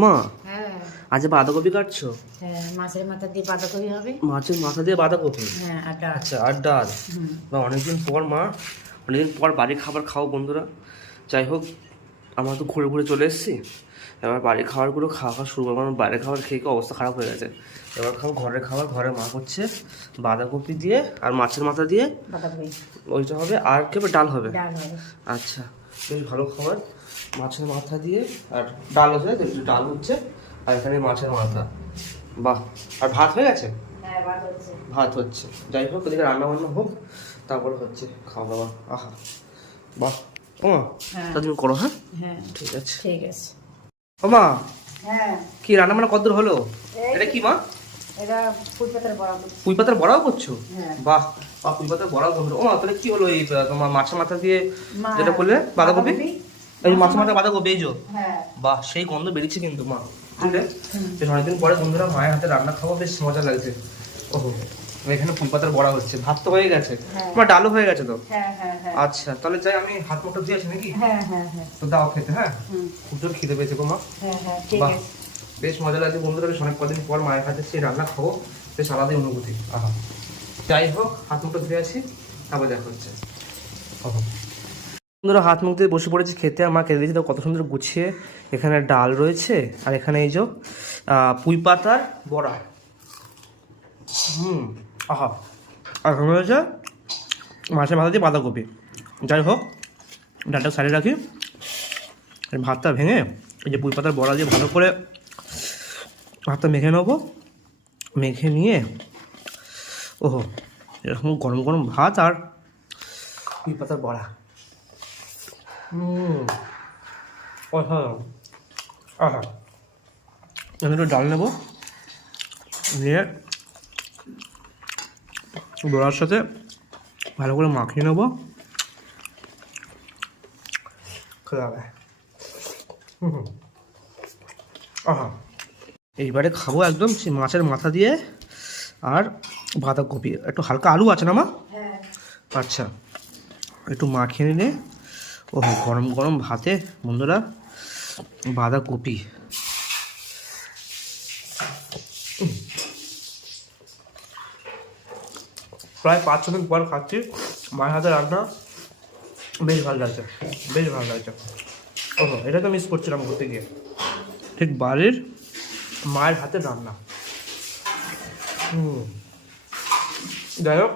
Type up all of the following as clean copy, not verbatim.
মা হ্যাঁ আজ বাঁধাকপি কাটছো? হ্যাঁ মাছের মাথা দিয়ে বাঁধাকপি হবে। মাছের মাথা দিয়ে বাঁধাকপি? হ্যাঁ আর ডাল। আচ্ছা, আর ডাল। হুম। বা অনেকদিন পর মা, অনেকদিন পর বাড়ির খাবার খাও বন্ধুরা। যাই হোক, আমরা তো ঘুরে ঘুরে চলে এসেছি, এবার বাড়ির খাবারগুলো খাওয়া খাওয়া শুরু করবো। আমার বাইরের খাবার খেয়ে অবস্থা খারাপ হয়ে গেছে। এবার খাবো ঘরের খাবার। ঘরে মা করছে বাঁধাকপি দিয়ে আর মাছের মাথা দিয়ে বাঁধাকপি ওইটা হবে, আর কি হবে, ডাল হবে। ডাল হবে। আচ্ছা, বেশ ভালো খাবার। মাছের মাথা দিয়ে আর ডাল হচ্ছে, একটু ডাল হচ্ছে, আর এখানে মাছের মাথা। বাহ, আর ভাত হয়ে গেছে? হ্যাঁ ভাত হচ্ছে। ভাত হচ্ছে। যাই হোক, ওদিকে রান্না বান্না হোক, তারপরে হচ্ছে খাওয়া দাওয়া। আহা, বাহ। ও মা, হ্যাঁ। তা তুমি করো। হ্যাঁ হ্যাঁ ঠিক আছে। ঠিক আছে। ও মা, হ্যাঁ কি রান্না বান্না কতদূর হলো? এই- এটা কি মা? এটা ফুল পাতার বড়া করছি। পুঁই পাতার বড়াও করছো? হ্যাঁ। বাহ বাহ, পুঁই পাতার বড়াও করছো। ও মা, তাহলে কি হলো এই তোমার মাছের মাথা দিয়ে মা- যেটা করলে বাঁধাকপি? বাঁধাকপি। এই মাছের মাথা বাঁধাকপি এই যে। হ্যাঁ বাহ, সেই গন্ধ বেরিয়েছে কিন্তু মা, বুঝলে? বেশ অনেকদিন পরে বন্ধুরা মায়ের হাতে রান্না খাবো, বেশ মজা লাগছে। ওহো, এখানে ফুল পাতার বড়া হচ্ছে, ভাত তো হয়ে গেছে, হ্যাঁ। তোমার ডালও হয়ে গেছে তো। হ্যাঁ হ্যাঁ হ্যাঁ আচ্ছা, তাহলে যাই, আমি হাত মুখটা দিয়ে আছি নাকি? হ্যাঁ হ্যাঁ হ্যাঁ তো দাও খেতে। হ্যাঁ, হুম। খুব জোর খিদে পেয়েছে গো মা। হ্যাঁ হ্যাঁ ঠিক বাহ, আছে। বেশ মজা লাগছে বন্ধুরা, বেশ অনেক কদিন পর মায়ের হাতে সেই রান্না খাবো, বেশ আলাদাই অনুভূতি। আহা, যাই হোক, হাত মুখটা ধুয়ে আসি, তারপর দেখা হচ্ছে। ওহো, বন্ধুরা হাত মুখ দিয়ে বসে পড়েছি খেতে। আমার খেতে দিয়েছি তো কত সুন্দর গুছিয়ে। এখানে ডাল রয়েছে, আর এখানে এই যে পুঁই পাতার বড়া। আহা, আর এখানে রয়েছে মাছের মাথা দিয়ে বাঁধাকপি। যাই হোক, ডালটা সাইডে রাখি, আর ভাতটা ভেঙে এই যে পুঁই পাতার বড়া দিয়ে ভালো করে ভাতটা মেখে নেবো। মেখে নিয়ে ওহো, এরকম গরম গরম ভাত আর পুঁই পাতার বড়া। অসাধারণ। আহা, আমি একটু ডাল নেবো, নিয়ে বড়ার সাথে ভালো করে মাখিয়ে নেবো। খেতে হবে। আহা, এইবারে খাবো একদম সেই মাছের মাথা দিয়ে আর বাঁধাকপি। একটু হালকা আলু আছে না মা? হ্যাঁ আচ্ছা, একটু মাখিয়ে নিলে ও গরম গরম ভাতে বন্ধুরা বাঁধাকপি। প্রায় 5-6 দিন পর খাচ্ছি মায়ের হাতে রান্না, বেশ ভালো লাগছে, বেশ ভালো লাগছে। ওহো, এটা তো মিস করছিলাম ঘুরতে গিয়ে, ঠিক বাড়ির মায়ের হাতে রান্না। যাই হোক,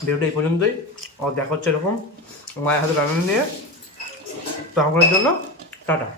ভিডিওটা এই পর্যন্তই। দেখা হচ্ছে এরকম মায়ের হাতে রান্না নিয়ে। তো আপনার জন্য টাটা।